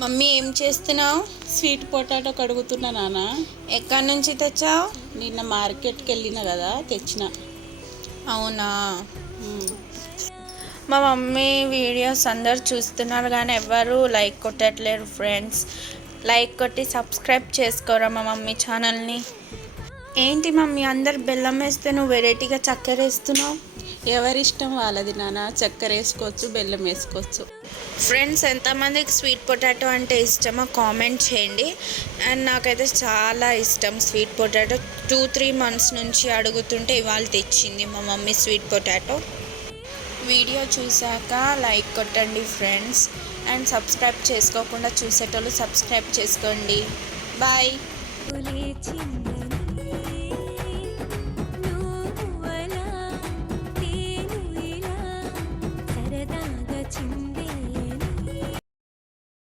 Mummy ఏం చేస్తున్నావు? Sweet potato కడుగుతున్నా నాన్న. ఎక్కడి నుంచి తెచ్చావు? నిన్న మార్కెట్కి వెళ్ళిన కదా తెచ్చిన. అవునా. మ్మ్. మా మమ్మీ వీడియోస్ అందరు చూస్తున్నారు కానీ ఎవరు లైక్ కొట్టట్లేరు ఫ్రెండ్స్. లైక్ కొట్టి సబ్స్క్రైబ్ చేసుకోరా మా మమ్మీ ఛానల్ని. ఏంటి మమ్మీ అందరు బెల్లం వేస్తే నువ్వు వెరైటీగా చక్కెర వేస్తున్నావు? ఎవరిష్టం వాళ్ళది నాన్న. చక్కెర వేసుకోవచ్చు, బెల్లం వేసుకోవచ్చు. ఫ్రెండ్స్ ఎంతమందికి స్వీట్ పొటాటో అంటే ఇష్టమో కామెంట్ చేయండి. అండ్ నాకైతే చాలా ఇష్టం స్వీట్ పొటాటో. 2-3 మంత్స్ నుంచి అడుగుతుంటే ఇవాళ తెచ్చింది మా మమ్మీ స్వీట్ పొటాటో. వీడియో చూశాక లైక్ కొట్టండి ఫ్రెండ్స్. అండ్ సబ్స్క్రైబ్ చేసుకోకుండా చూసేటోళ్ళు సబ్స్క్రైబ్ చేసుకోండి. బాయ్.